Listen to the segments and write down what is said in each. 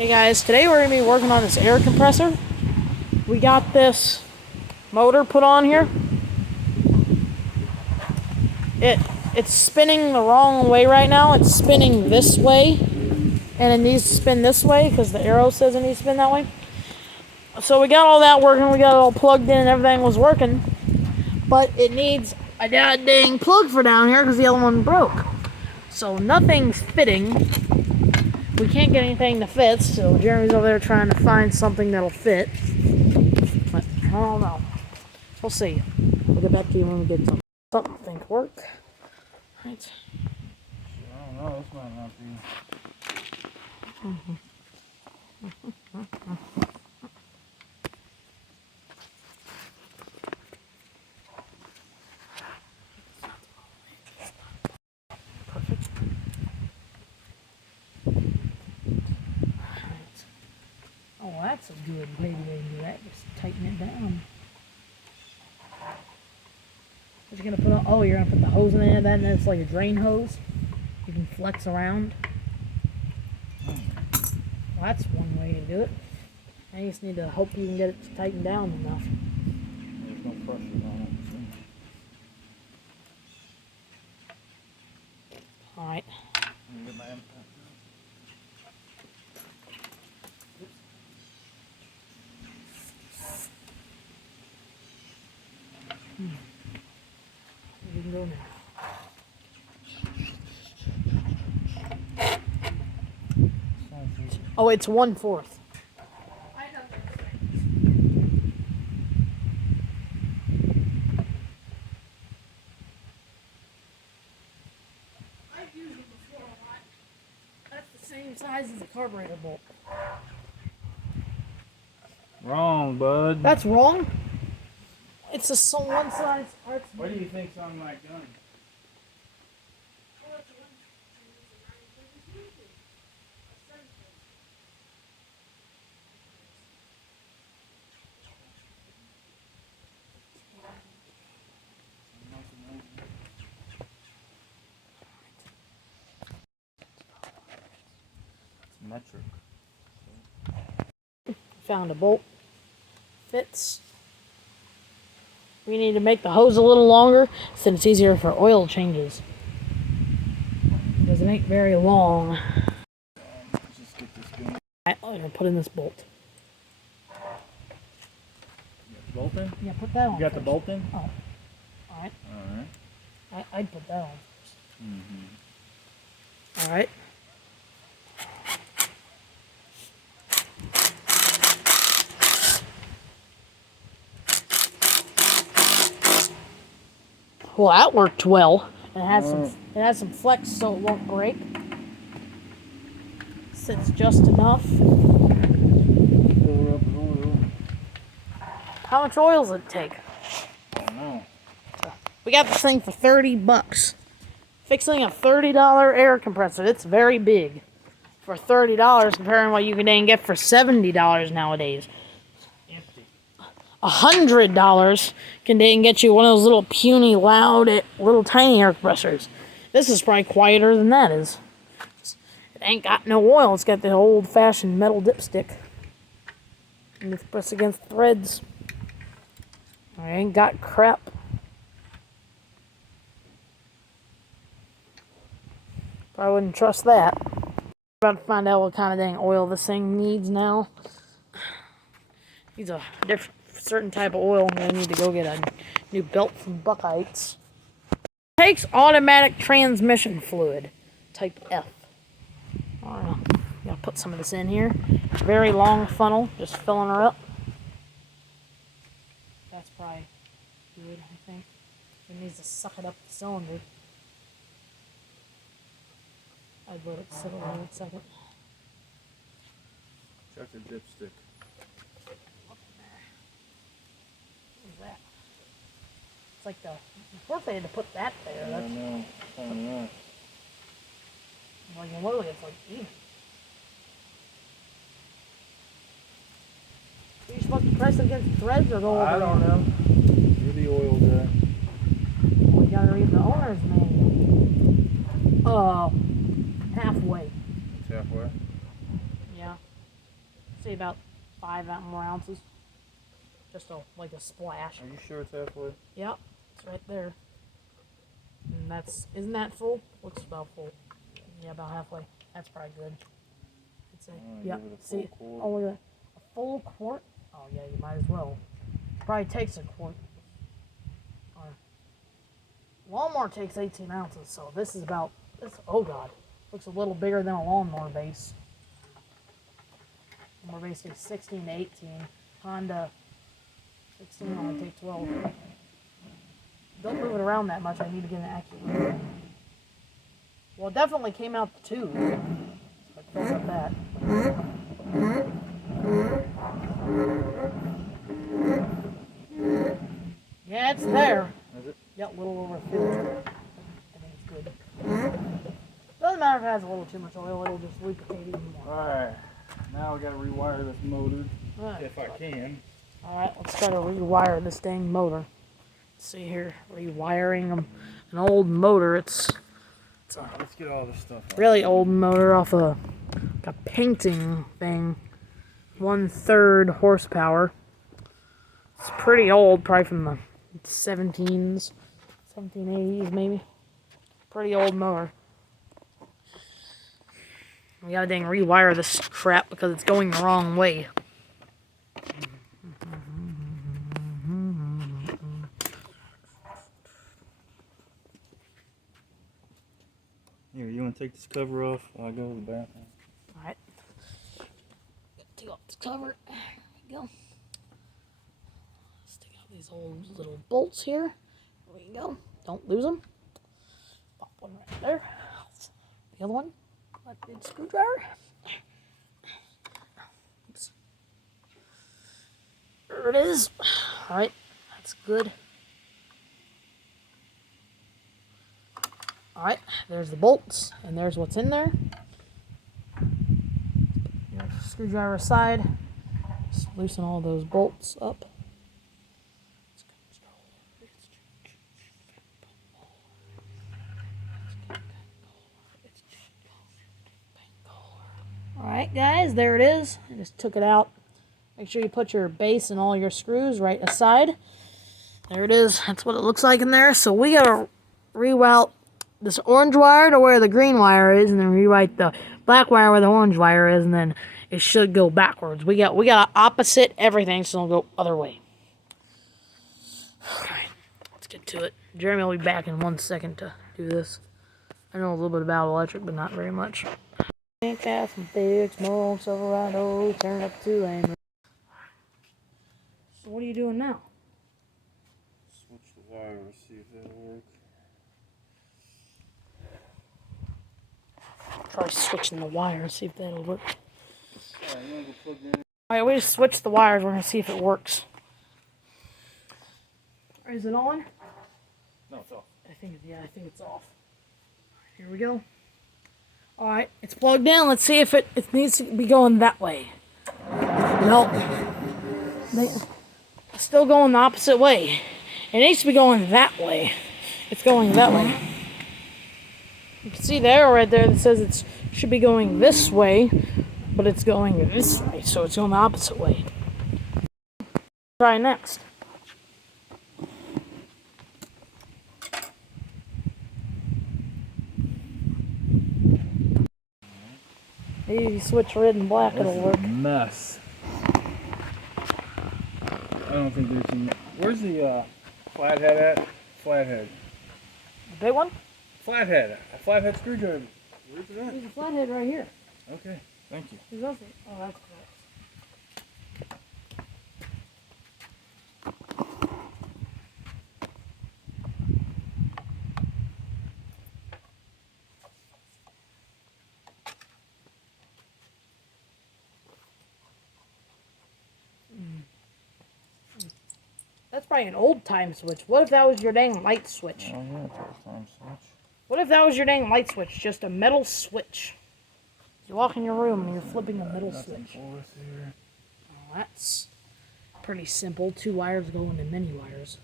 Hey guys, today we're going to be working on this air compressor. We got this motor put on here. It's spinning the wrong way right now. It's spinning this way, and it needs to spin this way because the arrow says it needs to spin that way. So we got all that working. We got it all plugged in and everything was working. But it needs a dang plug for down here because the other one broke. So nothing's fitting. We can't get anything to fit, so Jeremy's over there trying to find something that'll fit. But I don't know. We'll see. We'll get back to you when we get something I think work. Right. I don't know, this might not be. Perfect. Oh, that's a good way to do that. Just tighten it down. What you're gonna put on? Oh, you're gonna put the hose in there. Then it's like a drain hose. You can flex around. Well, that's one way to do it. I just need to hope you can get it tightened down enough. There's no pressure on it. All right. Get my impact. You can go now. Oh, it's 1/4. I've used it before a lot. That's the same size as a carburetor bolt. Wrong, bud. That's wrong. It's a one size. What do you think's on my gun? It's metric. Found a bolt. Fits. We need to make the hose a little longer so it's easier for oil changes. Because it ain't very long. Let's just get this going. I'm going to put in this bolt. You got the bolt in? Yeah, put that on. You got the first. bolt in? Oh. Alright. Alright. I'd put that on first. Mm-hmm. Alright. Well, that worked well. It has some flex so it won't break. Sits just enough. Fill her up with oil. How much oil does it take? I don't know. We got this thing for $30. Fixing a $30 air compressor, it's very big. For $30 comparing what you can dang get for $70 nowadays. Empty. $100 can dang get you one of those little puny, loud, little tiny air compressors. This is probably quieter than that is. It ain't got no oil. It's got the old-fashioned metal dipstick. And it's pressed against threads. I ain't got crap. I wouldn't trust that. About to find out what kind of dang oil this thing needs now. Needs a certain type of oil. I need to go get a new belt from Buckeyes. Takes automatic transmission fluid, type F. I don't know. Gotta put some of this in here. Very long funnel, just filling her up. That's probably good, I think. It needs to suck it up the cylinder. I'd let it sit around a second. Check the dipstick. What is that? It's like the before they had to put that there. I That's know. I don't know. like literally it's like even. Are you supposed to press it against threads or go over? I don't know. You're the oil guy. We gotta read the owner's manual. Halfway. It's halfway. Yeah. Say about 5 more ounces. Just like a splash. Are you sure it's halfway? Yep, it's right there. And isn't that full? Looks about full. Yeah, about halfway. That's probably good. I'd say. Yeah. See? Quart. Oh, look at that. A full quart? Oh yeah, you might as well. Probably takes a quart. Walmart takes 18 ounces, so this is about this. Oh god, looks a little bigger than a lawnmower base. Lawnmower base takes 16 to 18. Honda 16 only take 12. Don't move it around that much. I need to get an accurate reading. Well, it definitely came out the tube. So I filled up that. Yeah, it's there. Is it? Yeah, a little over a filter. I think it's good. Doesn't matter if it has a little too much oil, it'll just lubricate even more. Alright, now we gotta rewire this motor. Right. If I can. Alright, let's try to rewire this dang motor. Let's see here, rewiring an old motor. It's Let's get all this stuff out. really old motor off a painting thing. 1/3 horsepower. It's pretty old, probably from the 1780s maybe. Pretty old motor. We gotta dang rewire this crap because it's going the wrong way. Here, you want to take this cover off while I go to the bathroom? Alright. Take off this cover. There we go. Let's take out these old little bolts here. There we go. Don't lose them. Pop one right there. The other one. That big screwdriver. Oops. There it is. Alright. That's good. Alright, there's the bolts, and there's what's in there. Your screwdriver aside. Just loosen all those bolts up. Alright guys, there it is. I just took it out. Make sure you put your base and all your screws right aside. There it is. That's what it looks like in there. So we gotta reroute this orange wire to where the green wire is, and then rewrite the black wire where the orange wire is, and then it should go backwards. We got opposite everything, so it'll go other way. Alright, let's get to it. Jeremy will be back in 1 second to do this. I know a little bit about electric, but not very much. Ain't got some big smoke, Silverado, turn up 2 lane. So what are you doing now? Switch the wire to see if that'll work. Try switching the wire and see if that'll work. Alright, you want to go plug that in? Alright, we just switched the wires. We're going to see if it works. Is it on? No, it's off. I think it's off. Here we go. Alright, it's plugged in. Let's see if it needs to be going that way. Nope. It's still going the opposite way. It needs to be going that way. It's going that way. You can see the arrow right there that says it should be going this way, but it's going this way, so it's going the opposite way. Try next. Maybe if you switch red and black, it'll work. This is a mess. I don't think there's any. Where's the flathead at? Flathead. The big one? Flathead. A flathead screwdriver. Where's it at? There's a flathead right here. Okay, thank you. There's nothing. Oh, that's correct. That's probably an old time switch. What if that was your dang light switch? Oh yeah, it's a time switch. What if that was your dang light switch? Just a metal switch. You walk in your room and you're flipping a metal switch. For us here. Oh, that's pretty simple. 2 wires go into many wires.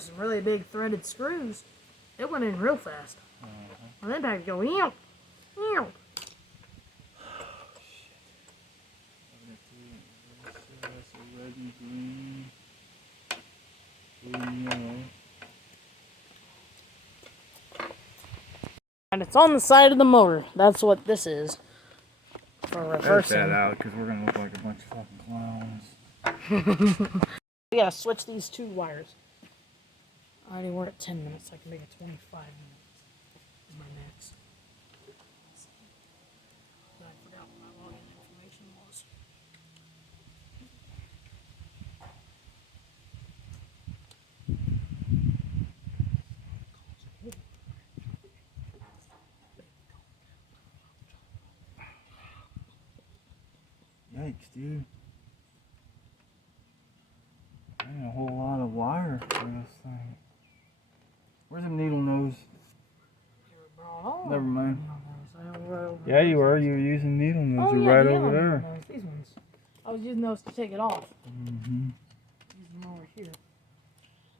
was some really big threaded screws. It went in real fast. And then back go, ew, ew. Red and green. Blue and yellow. And it's on the side of the motor. That's what this is. For reversing. Edit that out because we're going to look like a bunch of fucking clowns. We gotta switch these 2 wires. I already were at 10 minutes. I can make it 25 minutes. Is my max. I forgot what my login information was. Yikes, dude. Ain't a whole lot of wire for this thing. Where's the needle nose? Never mind. Yeah, you were. You were using needle nose. You're right over there. These ones. I was using those to take it off. Mm-hmm. Using them over here.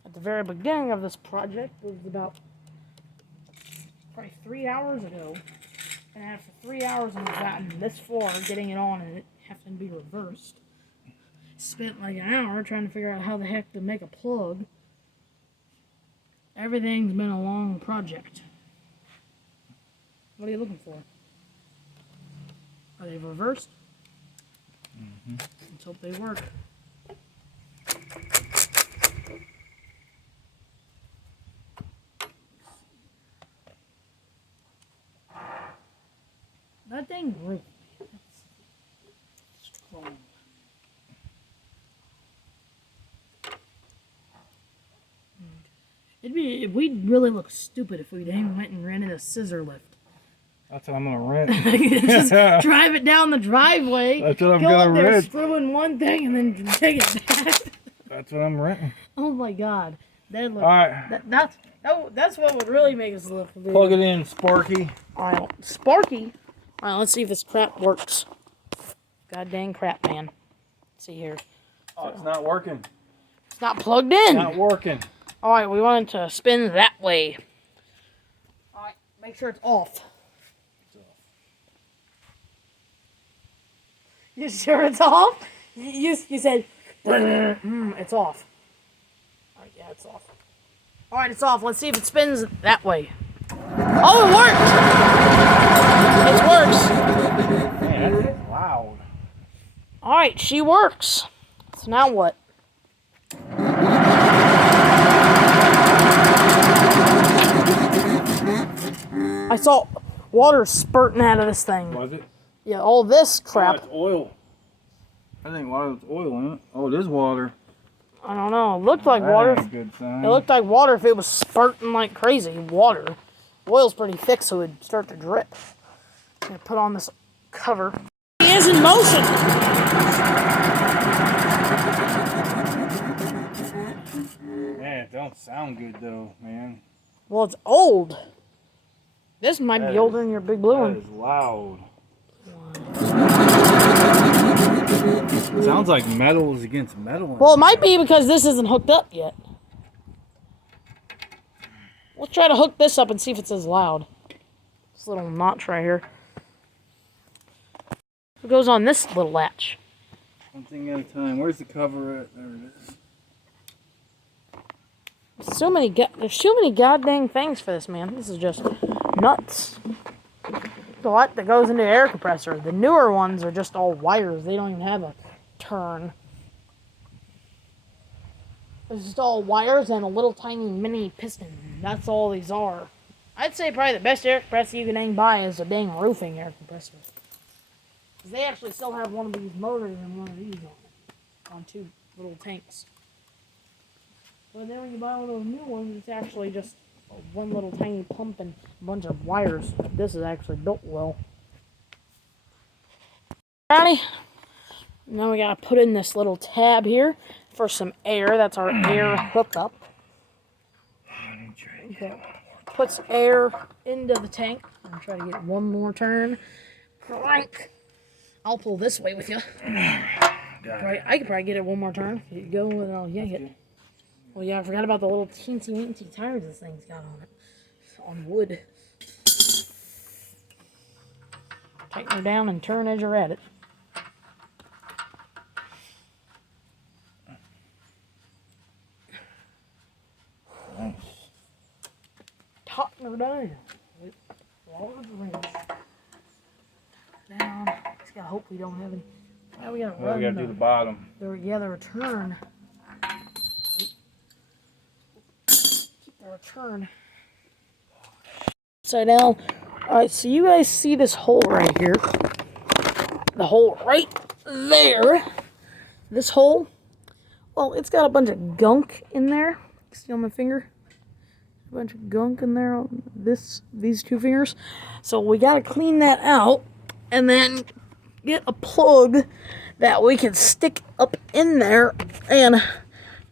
At the very beginning of this project, it was about probably 3 hours ago. And after 3 hours, I've gotten this far getting it on, and it having to be reversed. Spent like an hour trying to figure out how the heck to make a plug. Everything's been a long project. What are you looking for? Are they reversed? Mm-hmm. Let's hope they work. That thing broke. Strong. We'd really look stupid if we went and rented a scissor lift. That's what I'm gonna rent. Just drive it down the driveway. That's what I'm go gonna up there, rent. screw in one thing, and then take it back. That's what I'm renting. Oh my God, that look. All right. That's what would really make us look. Dude. Plug it in, Sparky. All right, Sparky. All right, let's see if this crap works. God dang crap, man. Let's see here. Oh, it's not working. It's not plugged in. Not working. All right, we want it to spin that way. All right, make sure it's off. You sure it's off? You said, it's off. All right, yeah, it's off. All right, it's off. Let's see if it spins that way. Oh, it worked. It works. Man, that's loud. All right, she works. So now what? I saw water spurting out of this thing. Was it? Yeah, all this crap. Oh, it's oil. I think water's oil in it. Oh, it is water. I don't know. It looked like That water. ain't a good sign. It looked like water if it was spurting like crazy. Water. Oil's pretty thick, so it'd start to drip. I'm gonna put on this cover. He is in motion. Man, it don't sound good though, man. Well, it's old. This might be older than your big blue That one. is loud. Sounds like metal is against metal. Well, it might be because this isn't hooked up yet. We'll try to hook this up and see if it's as loud. This little notch right here. It goes on this little latch. One thing at a time. Where's the cover at? There it is. There's so many goddamn things for this, man. This is just nuts. There's a lot that goes into the air compressor. The newer ones are just all wires. They don't even have a turn. It's just all wires and a little tiny mini piston. That's all these are. I'd say probably the best air compressor you can dang buy is a dang roofing air compressor. Because they actually still have one of these motors and one of these on it. On 2 little tanks. But then when you buy one of those new ones, it's actually just one little tiny pump and a bunch of wires. This is actually built well. Alrighty. Now we gotta put in this little tab here for some air. That's our air hookup. Okay. Puts air into the tank. I'm gonna try to get one more turn. Crank. I'll pull this way with you. I could probably get it one more turn. If you go with it, I'll yank it. Oh yeah, I forgot about the little teensy-weensy tires this thing's got on it. It's on wood. Tighten her down and turn as you're at it. Nice. Tighten her down. Large wrench. Down. Just gotta hope we don't have any. Now we gotta Well, we gotta do the bottom. the return. Keep the return upside down. Alright, so you guys see this hole right here. The hole right there. This hole. Well, it's got a bunch of gunk in there. See on my finger? A bunch of gunk in there on these two fingers. So we gotta clean that out and then get a plug that we can stick up in there and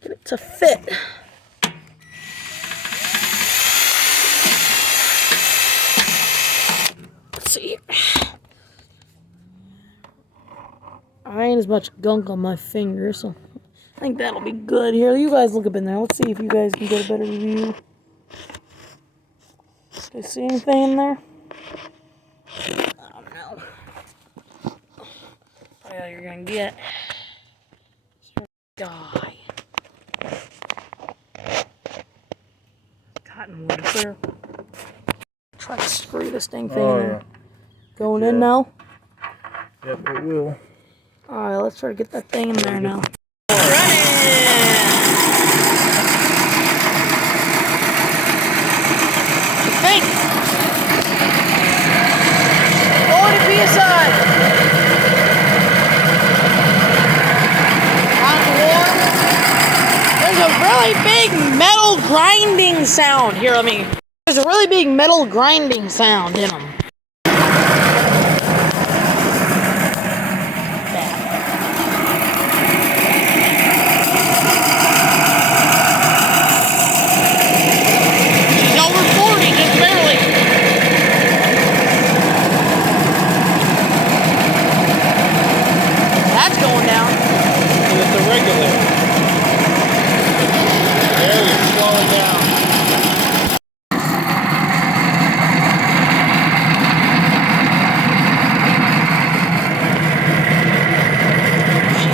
get it to fit. Let's see here. I ain't as much gunk on my finger, so I think that'll be good. Here, you guys look up in there. Let's see if you guys can get a better view. Do you see anything in there? I don't know. Well, you're gonna get guy. Cottonwood clear. Try to screw this thing in there. Going in now? Yep, it will. Alright, let's try to get that thing in there now. Think. Going to PSI. There's a really big metal grinding sound. Here, there's a really big metal grinding sound in them.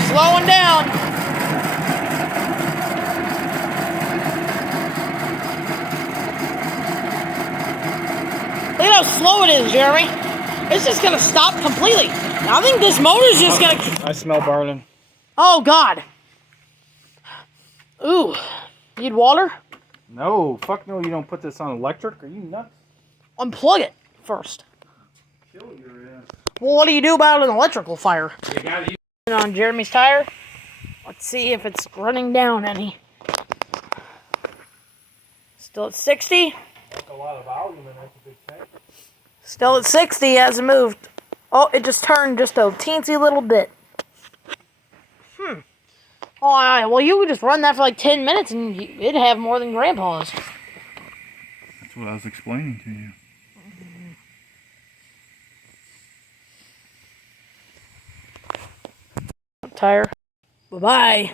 Slowing down. Look at how slow it is, Jeremy. It's just gonna stop completely. I think this motor's just gonna... I smell burning. Oh, God. Ooh. Need water? No, fuck no, you don't put this on electric. Are you nuts? Unplug it first. Kill your ass. Well, what do you do about an electrical fire? You gotta use on Jeremy's tire. Let's see if it's running down any. Still at 60. a lot of volume in that's a big tank. Still at 60, hasn't moved. Oh, it just turned just a teensy little bit. Oh, all right. Well, you would just run that for like 10 minutes and it'd have more than Grandpa's. That's what I was explaining to you. Tire. Bye-bye.